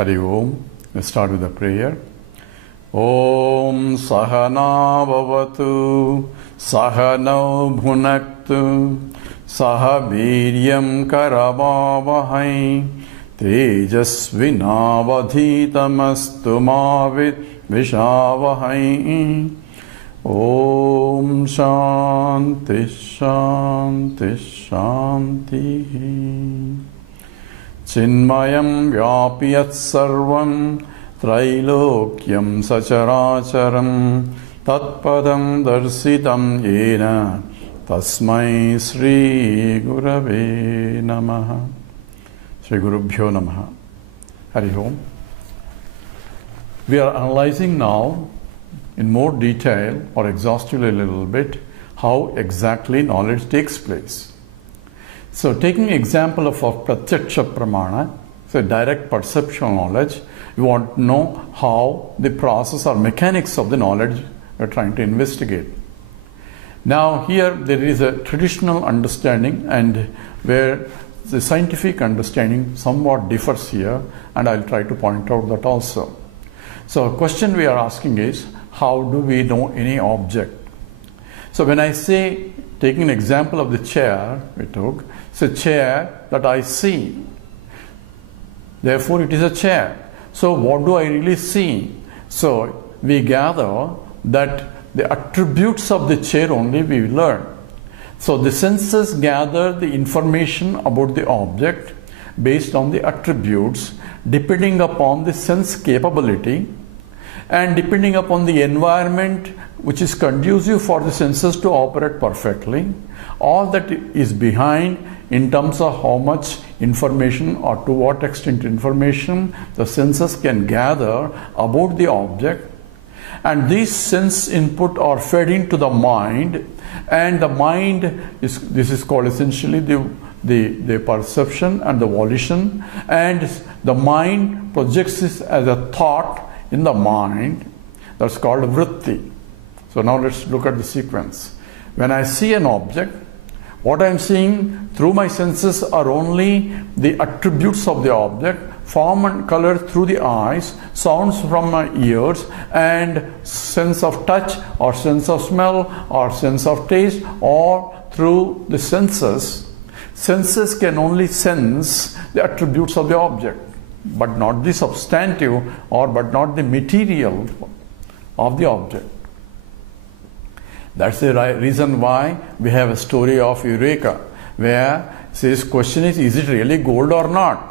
Hari Om. Let's start with a prayer. Om Sahana Bhavatu Sahana Bhunaktu Saha Viryam Karavavahai Tejasvinavadhitamastu Mavid Vishavahai. Om Shanti Shanti Shanti. Chinmayam Vyapiyat Sarvam Trailokyam Sacharacharam Tatpadam Darsitam Yena Tasmai Sri Gurave Namaha. Sri Gurubhyo Namaha. Hari Om. We are analyzing now in more detail or exhaustively a little bit how exactly knowledge takes place. So taking example of Pratyaksha Pramana, so direct perceptual knowledge, you want to know how the process or mechanics of the knowledge we are trying to investigate. Now here there is a traditional understanding and where the scientific understanding somewhat differs here, and I'll try to point out that also. So a question we are asking is, how do we know any object? So when I say, taking an example of the chair we took, it's a chair that I see. Therefore it is a chair. So what do I really see? So we gather that the attributes of the chair only we learn. So the senses gather the information about the object based on the attributes, depending upon the sense capability and depending upon the environment which is conducive for the senses to operate perfectly. All that is behind in terms of how much information or to what extent information the senses can gather about the object. And these sense input are fed into the mind, and the mind is, this is called essentially the perception and the volition, and the mind projects this as a thought in the mind. That's called vritti. So now let's look at the sequence. When I see an object, what I am seeing through my senses are only the attributes of the object, form and color through the eyes, sounds from my ears, and sense of touch or sense of smell or sense of taste, or through the senses. Senses can only sense the attributes of the object, but not the substantive but not the material of the object. That's the reason why we have a story of Eureka, where says question is it really gold or not?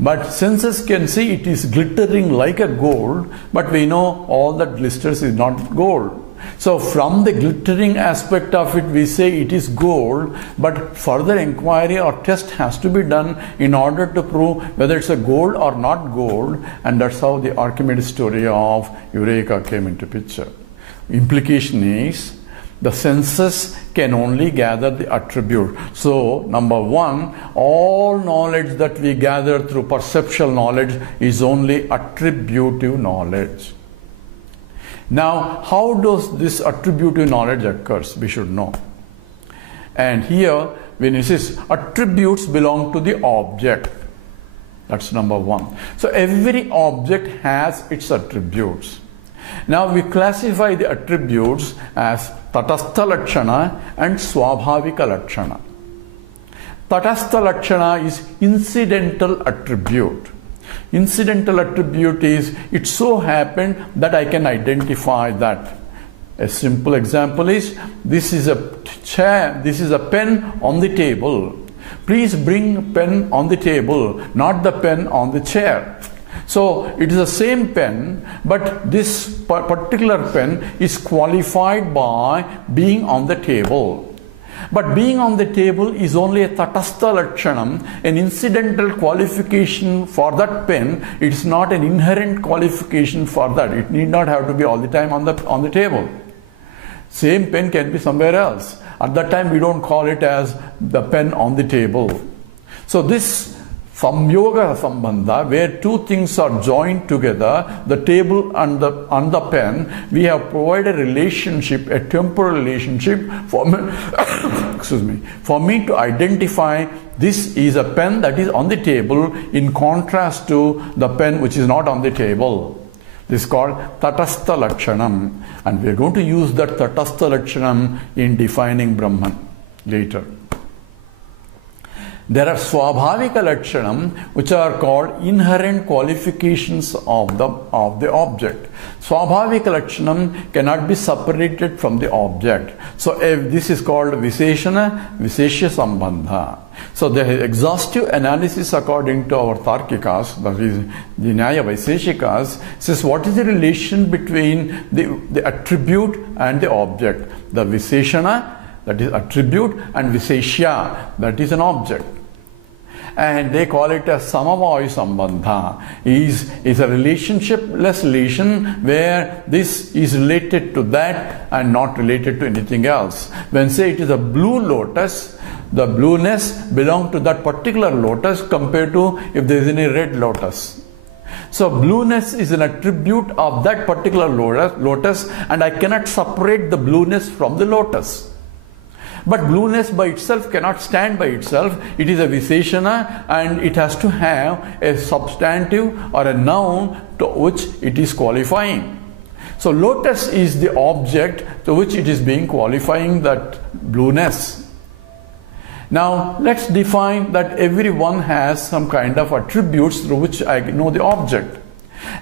But senses can see it is glittering like a gold, but we know all that glisters is not gold. So from the glittering aspect of it, we say it is gold, but further inquiry or test has to be done in order to prove whether it's a gold or not gold, and that's how the Archimedes story of Eureka came into picture. Implication is the senses can only gather the attribute. So number one, all knowledge that we gather through perceptual knowledge is only attributive knowledge. Now, how does this attributive knowledge occurs? We should know. And here, when it says attributes belong to the object, that's number one. So every object has its attributes. Now we classify the attributes as Tatastha Lakshana and Swabhavika Lakshana. Tatastha Lakshana is incidental attribute. Incidental attribute is, it so happened that I can identify that. A simple example is, this is a chair, this is a pen on the table. Please bring pen on the table, not the pen on the chair. So it is the same pen, but this particular pen is qualified by being on the table. But being on the table is only a tatastha lakshanam, an incidental qualification for that pen. It's not an inherent qualification for that. It need not have to be all the time on the table. Same pen can be somewhere else. At that time we don't call it as the pen on the table. So this Samyoga Sambandha, where two things are joined together, the table and the pen, we have provided a relationship, a temporal relationship for me, excuse me, for me to identify this is a pen that is on the table in contrast to the pen which is not on the table. This is called Tatastha Lakshanam, and we are going to use that Tatastha Lakshanam in defining Brahman later. There are Swabhavika Lakshanam, which are called inherent qualifications of the object. Swabhavika Lakshanam cannot be separated from the object. So this is called Viseshana Visheshya Sambandha. So the exhaustive analysis according to our Tarkikas, that is the Nyaya Vaiseshikas, says what is the relation between the attribute and the object. The Viseshana, that is attribute, and Visheshya, that is an object. And they call it a Samavaya Sambandha, is a relationship-less relation where this is related to that and not related to anything else. When say it is a blue lotus, the blueness belongs to that particular lotus compared to if there is any red lotus. So blueness is an attribute of that particular lotus, and I cannot separate the blueness from the lotus. But blueness by itself cannot stand by itself. It is a Viseshana, and it has to have a substantive or a noun to which it is qualifying. So lotus is the object to which it is being qualifying that blueness. Now let's define that everyone has some kind of attributes through which I know the object.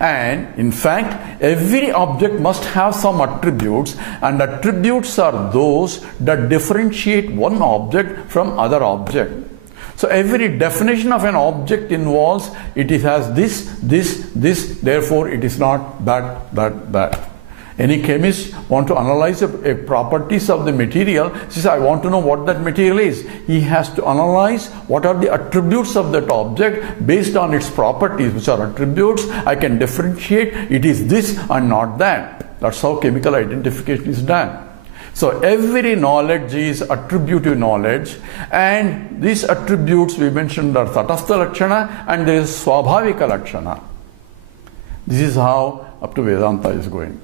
And in fact, every object must have some attributes, and attributes are those that differentiate one object from other object. So every definition of an object involves it has this, therefore it is not that. Any chemist want to analyze a properties of the material, says I want to know what that material is. He has to analyze what are the attributes of that object based on its properties, which are attributes. I can differentiate it is this and not that. That's how chemical identification is done. So every knowledge is attributive knowledge, and these attributes we mentioned are Tatastha Lakshana and there is Swabhavika Lakshana. This is how up to Vedanta is going.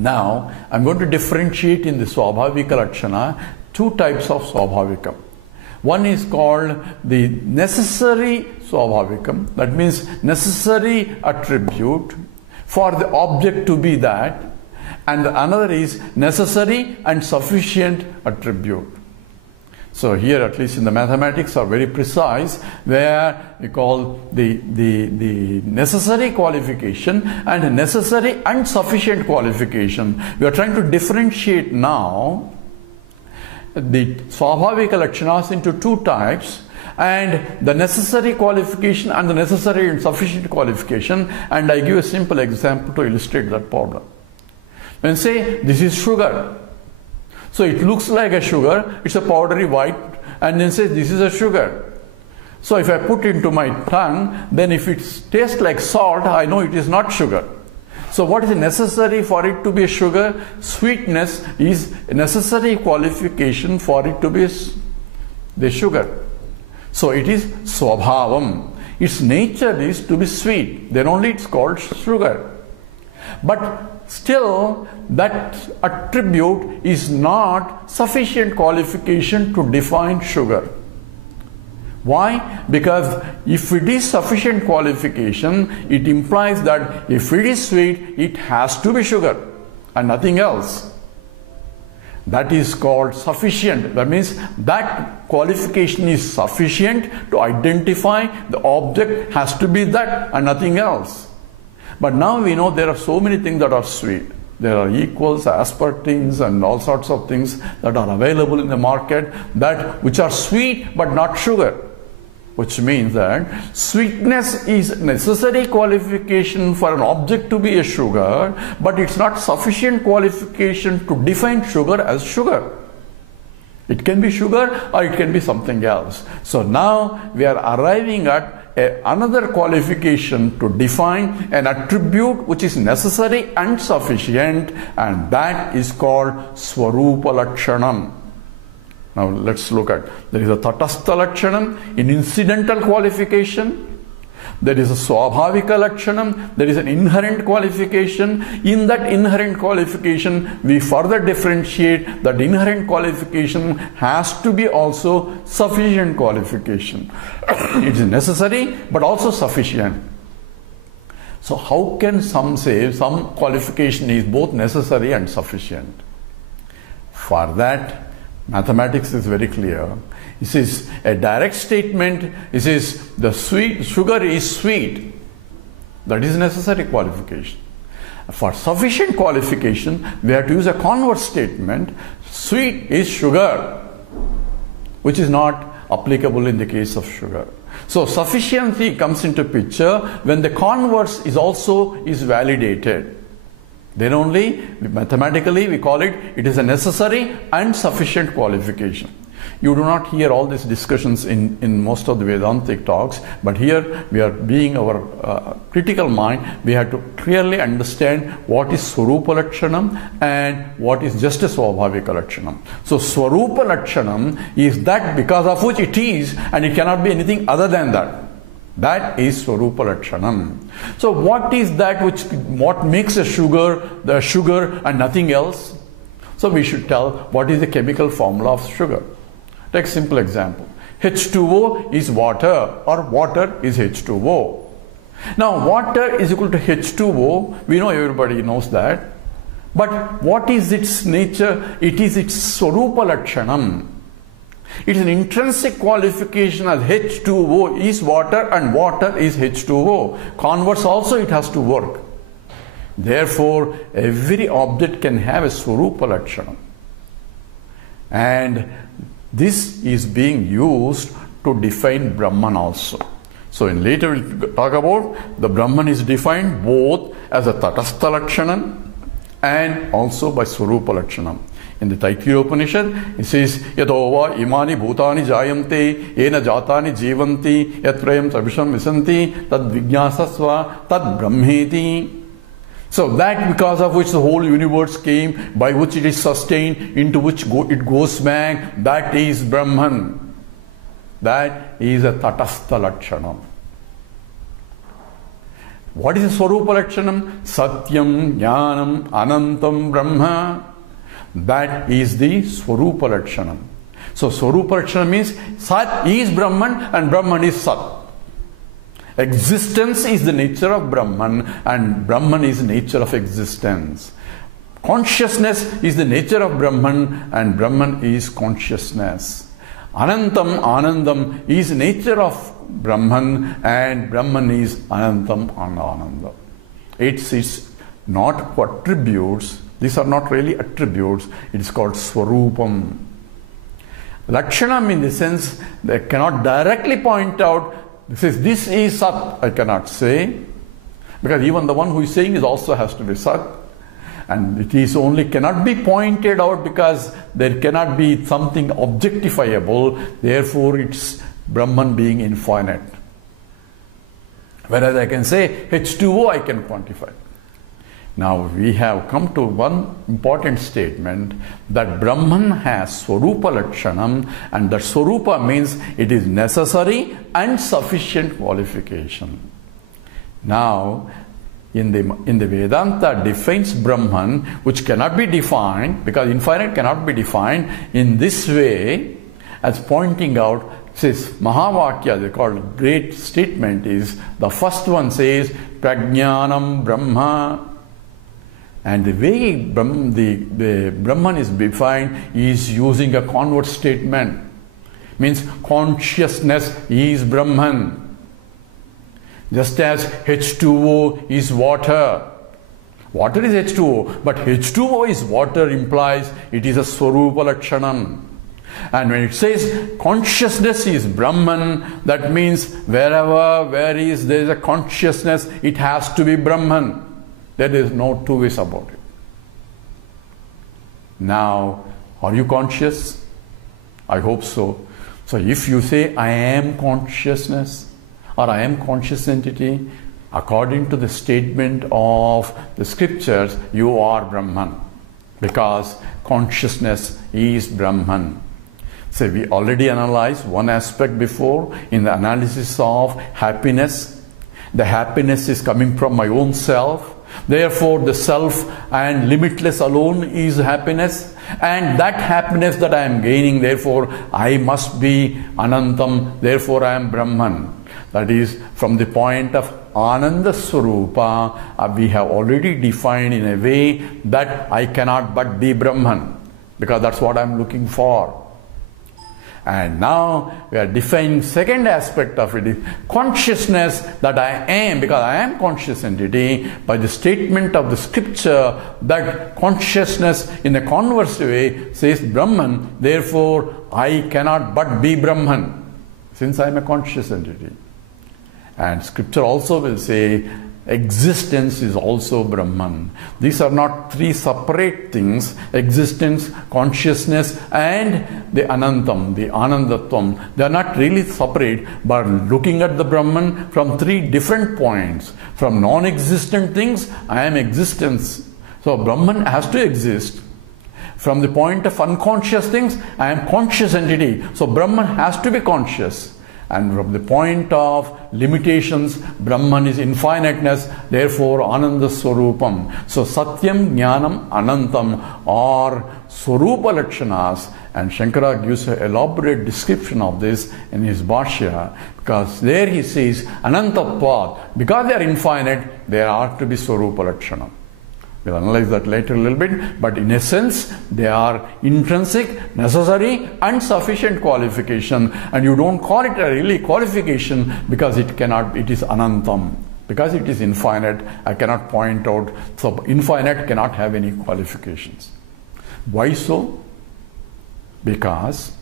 Now, I'm going to differentiate in the Swabhavika Lakshana two types of Swabhavikam. One is called the necessary Swabhavikam, that means necessary attribute for the object to be that, and another is necessary and sufficient attribute. So here, at least in the mathematics, are very precise, where we call the necessary qualification and necessary and sufficient qualification. We are trying to differentiate now the Swabhavika Lakshanas into two types, and the necessary qualification and the necessary and sufficient qualification, and I give a simple example to illustrate that problem. When say this is sugar, so it looks like a sugar, it's a powdery white, and then say this is a sugar. So if I put into my tongue, then if it tastes like salt, I know it is not sugar. So what is necessary for it to be a sugar? Sweetness is a necessary qualification for it to be the sugar. So it is swabhavam. Its nature is to be sweet. Then only it's called sugar. But still, that attribute is not sufficient qualification to define sugar. Why? Because if it is sufficient qualification, it implies that if it is sweet, it has to be sugar and nothing else. That is called sufficient. That means that qualification is sufficient to identify the object has to be that and nothing else. But now we know there are so many things that are sweet. There are equals, aspartines, and all sorts of things that are available in the market that which are sweet but not sugar. Which means that sweetness is necessary qualification for an object to be a sugar, but it's not sufficient qualification to define sugar as sugar. It can be sugar or it can be something else. So now we are arriving at another qualification to define an attribute which is necessary and sufficient, and that is called Swarupa Lakshanam. Now let's look at, there is a tatastha lakshanam in incidental qualification. There is a swabhavika lakshanam, there is an inherent qualification. In that inherent qualification, we further differentiate that inherent qualification has to be also sufficient qualification. It is necessary but also sufficient. So how can some say some qualification is both necessary and sufficient? For that, mathematics is very clear. This is a direct statement. This is the sugar is sweet. That is necessary qualification. For sufficient qualification, we have to use a converse statement. Sweet is sugar, which is not applicable in the case of sugar. So sufficiency comes into picture when the converse is validated. Then only mathematically we call it is a necessary and sufficient qualification. You do not hear all these discussions in most of the Vedantic talks, but here we are being our critical mind. We have to clearly understand what is Swarupa Lakshanam and what is just a Swabhavika Lakshanam. So Swarupa Lakshanam is that because of which it is, and it cannot be anything other than that. That is Swarupa Lakshanam. So what is that what makes a sugar the sugar and nothing else? So we should tell what is the chemical formula of sugar. Take a simple example. H2O is water, or water is H2O. Now water is equal to H2O. We know, everybody knows that. But what is its nature? It is its Swarupa Lakshanam. It is an intrinsic qualification as H2O is water and water is H2O. Converse also it has to work. Therefore, every object can have a Swarupa Lakshanam. And this is being used to define Brahman also. So in later we'll talk about the Brahman is defined both as a Tatastha Lakshanam and also by Swarupa Lakshanam. In the Taittiriya Upanishad, it says, Yatova imani bhutani jayante, ena jatani jivanti, yatrayam sabisham visanti, tad vijnasasva, tad brahmeti. So that because of which the whole universe came, by which it is sustained, into which it goes back, that is Brahman. That is a Tatastha Lakshanam. What is a Swarupa Lakshanam? Satyam, Jnanam, Anantam, Brahma. That is the Swarupa Lakshanam. So Swarupa Lakshanam means Sat is Brahman and Brahman is Sat. Existence is the nature of Brahman and Brahman is the nature of existence. Consciousness is the nature of Brahman and Brahman is consciousness. Anantam, Anandam is nature of Brahman and Brahman is Anantam and Ananda. It's not attributes. These are not really attributes. It is called Swarupam. Lakshanam in the sense they cannot directly point out this is Sat, I cannot say, because even the one who is saying it also has to be Sat, and it is only cannot be pointed out because there cannot be something objectifiable, therefore it's Brahman being infinite. Whereas I can say H2O I can quantify. Now we have come to one important statement that Brahman has Swarupa Lakshanam, and that Swarupa means it is necessary and sufficient qualification. Now in the Vedanta defines Brahman, which cannot be defined because infinite cannot be defined in this way, as pointing out, says Mahavakya, they call it great statement, is the first one says Prajnanam Brahma. And the way the Brahman is defined is using a converse statement. Means consciousness is Brahman. Just as H2O is water. Water is H2O, but H2O is water implies it is a Swarupa Lakshanam. And when it says consciousness is Brahman, that means where is there is a consciousness, it has to be Brahman. There is no two ways about it. Now, are you conscious? I hope so. So if you say, I am consciousness or I am conscious entity, according to the statement of the scriptures, you are Brahman. Because consciousness is Brahman. So we already analyzed one aspect before in the analysis of happiness. The happiness is coming from my own self. Therefore, the self and limitless alone is happiness. And that happiness that I am gaining, therefore, I must be Anantam. Therefore, I am Brahman. That is, from the point of Ananda Swarupa, we have already defined in a way that I cannot but be Brahman. Because that's what I am looking for. And now we are defining second aspect of it, is consciousness that I am, because I am conscious entity, by the statement of the scripture that consciousness in a converse way says Brahman, therefore I cannot but be Brahman, since I am a conscious entity. And scripture also will say existence is also Brahman. These are not three separate things: existence, consciousness, and the Anantam, the Anandatvam. They are not really separate, but looking at the Brahman from three different points. From non-existent things, I am existence. So Brahman has to exist. From the point of unconscious things, I am conscious entity. So Brahman has to be conscious. And from the point of limitations, Brahman is infiniteness, therefore Ananda Swarupam. So Satyam, Jnanam, Anantam are Swarupa Lakshanas, and Shankara gives an elaborate description of this in his Bhashya, because there he says Anantapad, because they are infinite, there are to be Swarupa Lakshana. We'll analyze that later a little bit, but in essence, they are intrinsic, necessary, and sufficient qualification, and you don't call it a really qualification because it is Anantam. Because it is infinite, I cannot point out, so infinite cannot have any qualifications. Why so? Because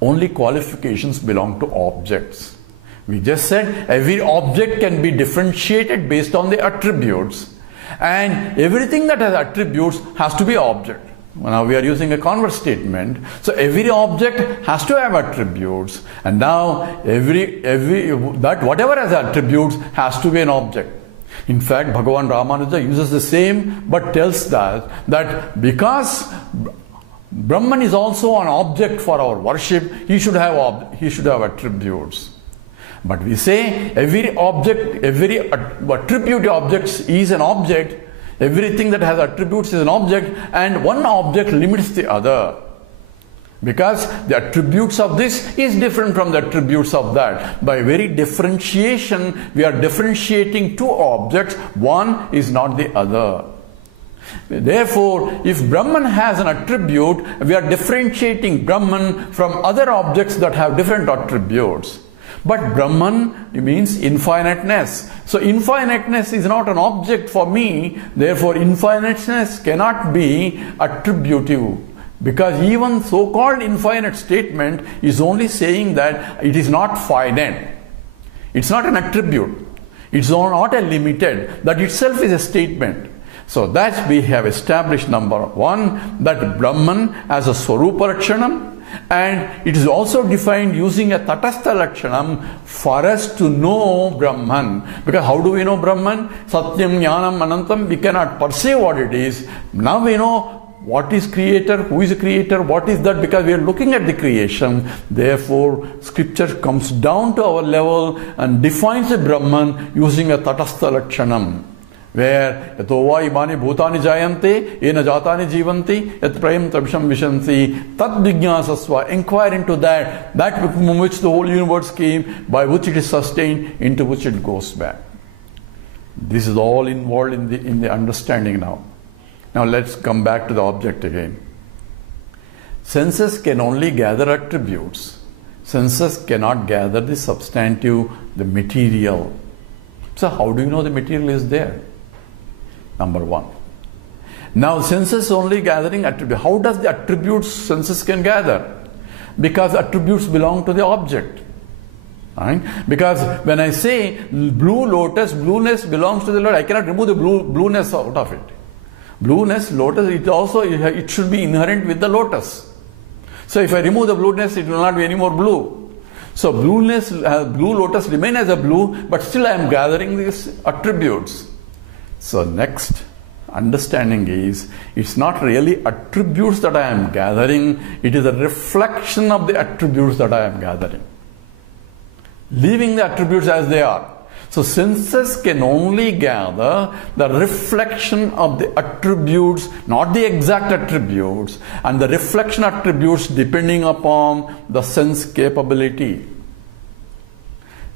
only qualifications belong to objects. We just said every object can be differentiated based on the attributes. And everything that has attributes has to be object. Now we are using a Converse statement. So every object has to have attributes. And now whatever has attributes has to be an object. In fact, Bhagavan Ramana uses the same, but tells that because Brahman is also an object for our worship, he should have attributes. But we say every attribute objects is an object, everything that has attributes is an object, and one object limits the other. Because the attributes of this is different from the attributes of that. By very differentiation, we are differentiating two objects, one is not the other. Therefore, if Brahman has an attribute, we are differentiating Brahman from other objects that have different attributes. But Brahman means infiniteness. So infiniteness is not an object for me. Therefore, infiniteness cannot be attributive. Because even so-called infinite statement is only saying that it is not finite. It's not an attribute. It's not a limited. That itself is a statement. So that we have established, number one, that Brahman as a Swarupa Lakshanam. And it is also defined using a Tatastha Lakshanam for us to know Brahman. Because how do we know Brahman? Satyam, Jnanam, Anantam, we cannot perceive what it is. Now we know what is creator, who is the creator, what is that, because we are looking at the creation. Therefore, scripture comes down to our level and defines the Brahman using a Tatastha Lakshanam. Where yatova imani bhutani jayante ena jatani jivanti yat prayam tabisham vishanti tat vijnasasva. Inquire into that from which the whole universe came, by which it is sustained, into which it goes back. This is all involved in the understanding now. Now let's come back to the object again. Senses can only gather attributes. Senses cannot gather the substantive, the material. So how do you know the material is there? Number one. Now senses only gathering attributes. How does the attributes senses can gather? Because attributes belong to the object. Right? Because when I say blue lotus, blueness belongs to the lotus. I cannot remove the blueness out of it. Blueness, lotus, it should be inherent with the lotus. So if I remove the blueness, it will not be any more blue. So blue lotus remain as a blue, but still I am gathering these attributes. So next, understanding is, it's not really attributes that I am gathering, it is a reflection of the attributes that I am gathering. Leaving the attributes as they are. So senses can only gather the reflection of the attributes, not the exact attributes, and the reflection attributes depending upon the sense capability.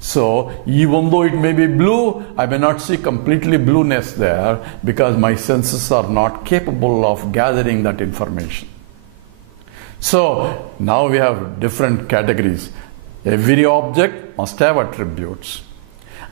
So even though it may be blue, I may not see completely blueness there because my senses are not capable of gathering that information. So now we have different categories. Every object must have attributes.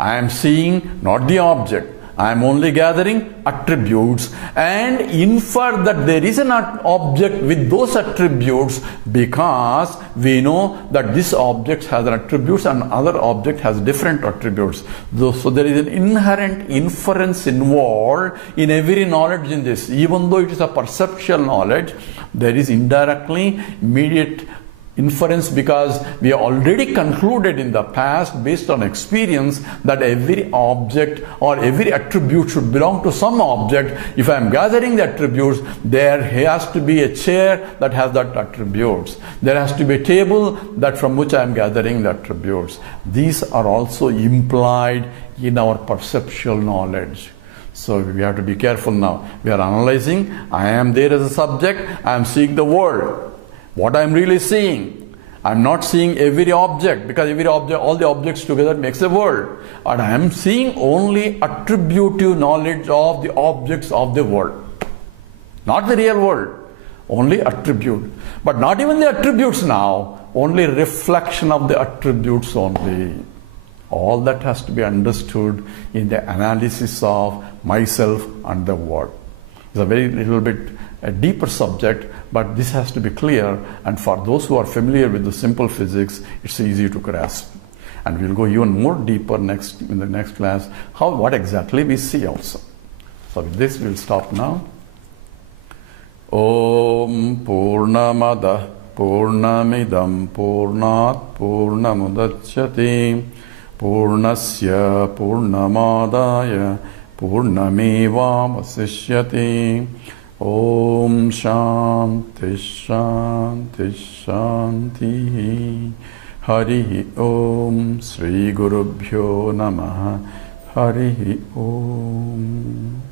I am seeing not the object. I am only gathering attributes and infer that there is an object with those attributes because we know that this object has an attributes and other object has different attributes. So there is an inherent inference involved in every knowledge in this. Even though it is a perceptual knowledge, there is indirectly immediate inference because we already concluded in the past based on experience that every object or every attribute should belong to some object. If I am gathering the attributes, there has to be a chair that has that attributes. There has to be a table that from which I am gathering the attributes. These are also implied in our perceptual knowledge. So we have to be careful now. We are analyzing. I am there as a subject. I am seeing the world. What I am really seeing, I am not seeing every object because every object, all the objects together makes a world. And I am seeing only attributive knowledge of the objects of the world. Not the real world, only attribute. But not even the attributes now, only reflection of the attributes only. All that has to be understood in the analysis of myself and the world. It's a very little bit a deeper subject, but this has to be clear, and for those who are familiar with the simple physics, it's easy to grasp. And we'll go even more deeper in the next class, what exactly we see also. So with this we'll stop now. Om Purnamada Purnamidam Purnat Purnamudachyati Purnasya Purnamadaya Purnameva Vasishyati. Om Shanti Shanti Shanti. Hari Om. Sri Gurubhyo Namaha. Hari Om.